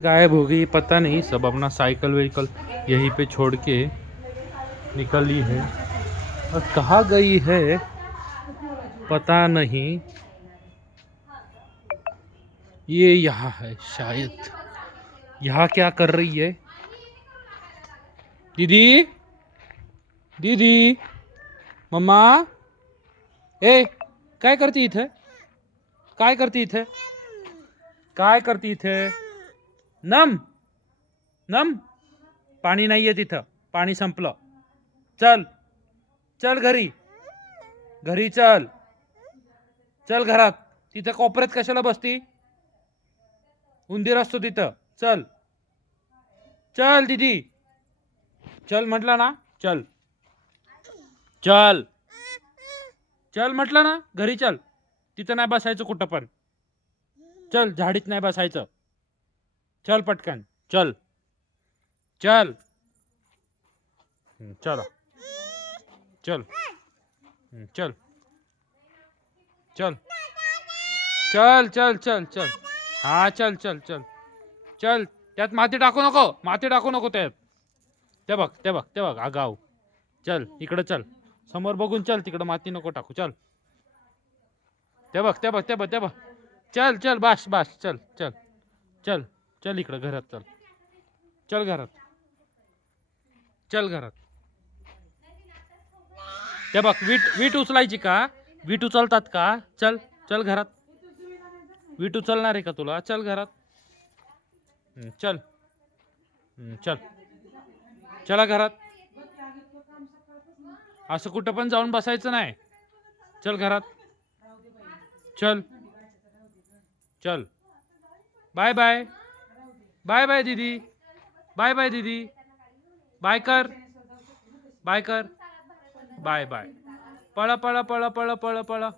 गायब हो गई, पता नहीं। सब अपना साइकिल वाइकल यहीं पे छोड़ के निकली है और कहाँ गई है पता नहीं। ये यहाँ है शायद। यहाँ क्या कर रही है दीदी? दीदी, मम्मा, ए काय करती इथे? काय करती इथे? काय करती इथे? नम नम पाणी नाहीये तिथं, पाणी संपलं. चल चल घरी, घरी चल. चल घरात. तिथं कोपऱ्यात कशाला बसती? उंदीर असतो तिथं. चल चल दीदी, चल म्हटलं ना. चल चल चल म्हटलं ना. घरी चल. तिथं नाही बसायचं कुठं पण. चल, झाडीत नाही बसायचं. चल पटकन चल. चल चल चल चल चल चल चल चल चल. हा चल चल चल चल. त्यात माती टाकू नको, माती टाकू नको त्यात. ते बघ ते बघ ते बघ आगाव. चल इकडं चल, समोर बघून चल. तिकडं माती नको टाकू. चल. ते बघ ते बघ ते बघ ते बघ. चल चल बस बस. चल चल चल चल इकडं घरात चल. चल घरात. चल घरात. ते बघ वीट वीट उचलायची का? वीट उचलतात का? चल चल घरात. वीट उचलणार आहे का तुला? चल घरात. चल चल चला घरात. असं कुठं पण जाऊन बसायचं नाही. चल घरात. चल चल. Bye bye. बाय बाय दीदी. बाय बाय दीदी. बाय कर. बाय कर. Bye bye. पळा पळा पळा पळा पळा पळा.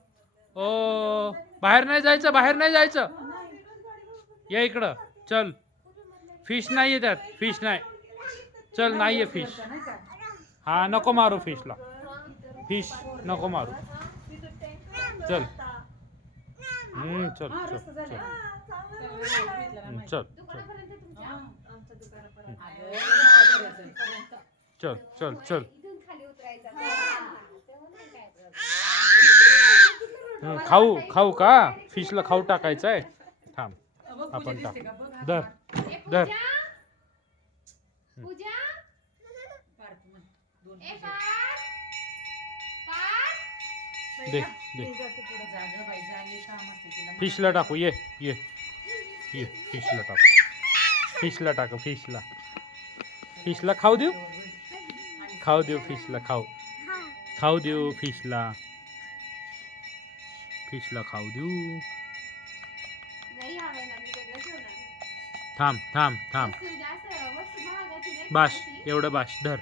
ओ बाहेर नाही जायचं, बाहेर नाही जायचं. ये इकडं. चल. फिश नाहीये त्यात, फिश नाही. चल नाहीये फिश. हा नको मारू फिशला. फिश नको मारू. चल. चल चल चल चल चल चल चल. खाऊ खाऊ का? फिशला खाऊ टाकायचं आहे. थांब आपण टाक. दर दर. दे दे. फिशला टाकू. ये ये ये. फिशला टाकू. फिशला टाकू. फिशला फिशला खाऊ देऊ. खाऊ देऊ फिशला. खाऊ खाऊ देऊ फिशला. फिशला खाऊ देऊ. थांब थांब थांब. बाश एवढं बाश. धर.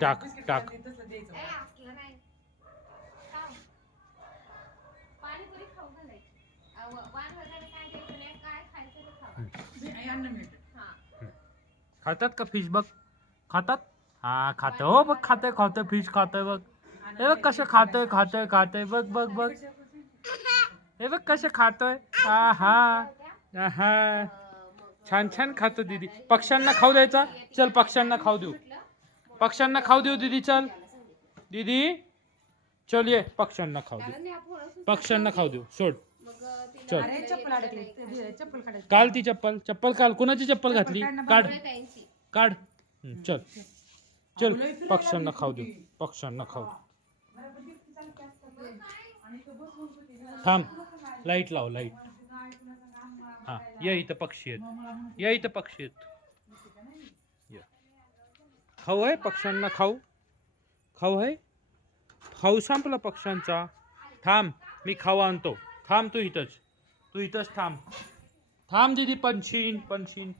टाक टाक. खातात का फिश? बघ खातात. हा खाते. हो बघ खाते खाते. फिश खाते बघ. हे बघ कसं खातोय खातोय खातोय. बघ बघ बघ. हे बघ कसं खातोय. हा हा हा. छान छान खातो दीदी. पक्ष्यांना खाऊ द्यायचा. चल पक्ष्यांना खाऊ देऊ. पक्ष्यांना खाऊ देऊ दीदी. चल दीदी चल ये. पक्ष्यांना खाऊ देऊ. पक्ष्यांना खाऊ देऊ. सोड. चल. काल ती चप्पल. चप्पल काल. कोणाची चप्पल घातली? काढ काढ. चल चल. पक्ष्यांना खाऊ देऊ. पक्ष्यांना खाऊ देऊ. थांब. लाईट लाव. लाईट. हा ये इथं पक्षी आहेत. या इथं पक्षी आहेत. खाऊ आहे पक्ष्यांना. खाऊ खाऊ आहे. खाऊ संपला पक्ष्यांचा. थांब मी खाऊ आणतो. थांब तू इथंच. तू इथंच थांब. थांब दीदी. पंछीन पंछीन.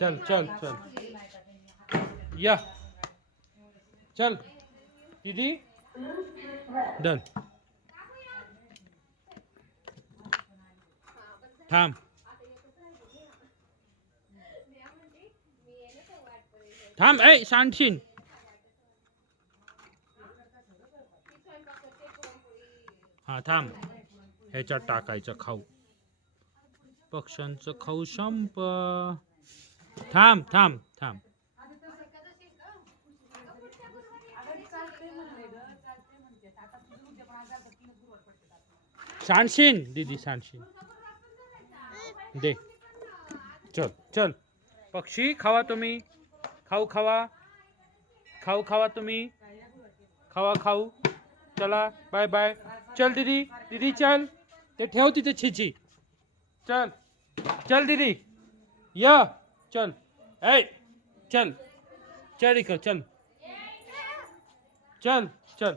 चल चल चल. या चल दीदी. डन. थांब. थांब. ए सांडशीन. हा थांब, ह्याच्यात टाकायचं खाऊ. पक्ष्यांचं खाऊ संप. थांब थांब थांब. सांडशीन दीदी, सांडशीन. दे. चल चल. पक्षी खावा तुम्ही. खाऊ खावा. खाऊ खावा तुम्ही. खावा खाऊ. चला बाय बाय. चल दीदी, दीदी चल. ते ठेव तिथे छिची. चल चल दीदी. य चल. ऐ चल. चल इकडं चल. चल चल.